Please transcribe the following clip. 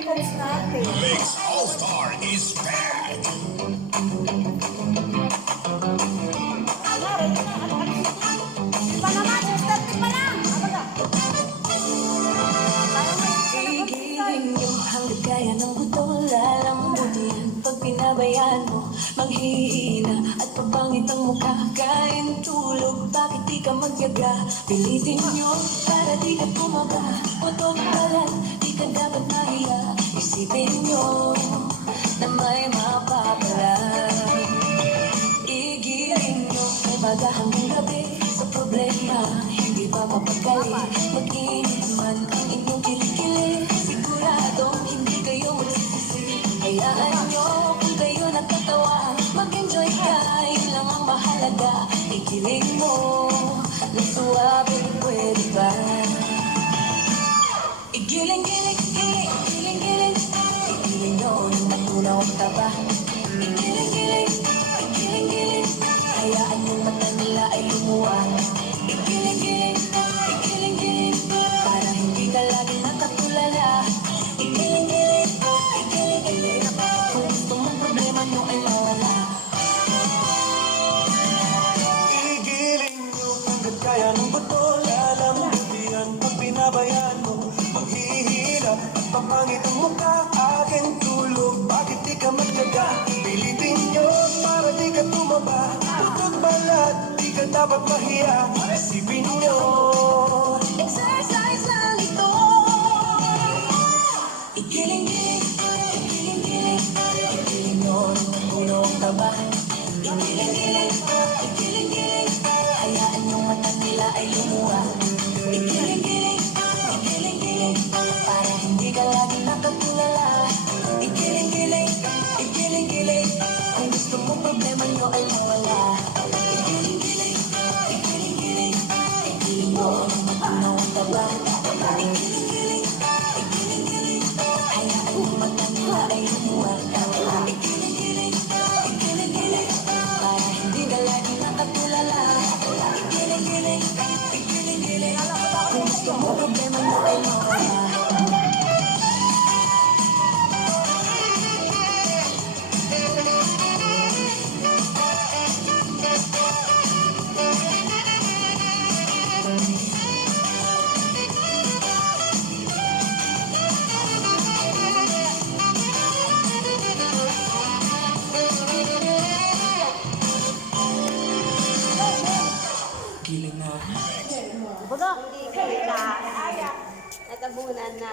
Focus natin. Mix All-Star is back. Ano, ready na. Ano, di pa naman, start pa lang. Abaga. Igiging yung hanggang kaya ng buto, lalambutin. Pag pinabayaan mo, manghihina at papangit ang mukha. Kain tulog, bakit di ka magyaga? Pilitin nyo para di ka tumaba. Botong balat, di ka dapat mahiya. Isipin nyo na may mapapala. Igiling nyo, umaga hanggang gabi. Sa problema, hindi pa mapagkali. Mag-init man ang inyong kilikili. Siguradong hindi kayo magsisisi. Hayaan nyo kung kayo natatawa. Mag-enjoy ka, yun lang ang mahalaga. Igiling mo, ng suwabe, pwede ba? Igiling-giling, giling-giling. Igiling nyo, yung matunaw ang taba. Igiling-giling, igiling-giling. Hayaan yung mata nila ay lumuwag. Igiling-giling, igiling-giling. Para hindi ka lagi nakatulala. Igiling-giling, igiling-giling. Kung gusto mong problema nyo ay mawala. Igiling nyo hanggat kaya ng buto, lalambutin. Pag pinabayaan mo, manghihina at papangit ang mukha. Aking tulog, bakit di ka magtyaga? Pilitin nyo para di ka tumaba. Tutog balat, di ka dapat mahiya. Isipin nyo, Exercise lang ito. Igiling-giling, igiling-giling. Igiling nyo ng ulo ang taba. Igiling-giling, igiling-giling. Hayaan yung mata nila ay lumuha. Igiling-giling, igiling-giling. Para hindi ka lagi nakatulala. Igiling-giling, igiling-giling. Kung gusto mong problema nyo ay mawala. Igiling-giling, igiling-giling. Igiling nyo ang matunaw ang taba. Igiling-giling, igiling-giling. Hayaan yung mata nila ay lumuha. Igiling-giling, igiling-giling. Para hindi ka lagi nakatulala. Igiling-giling, igiling-giling. Kung gusto mong problema nyo ay mawala. giling na. Abaga. Hindi ka na. Natabunan na.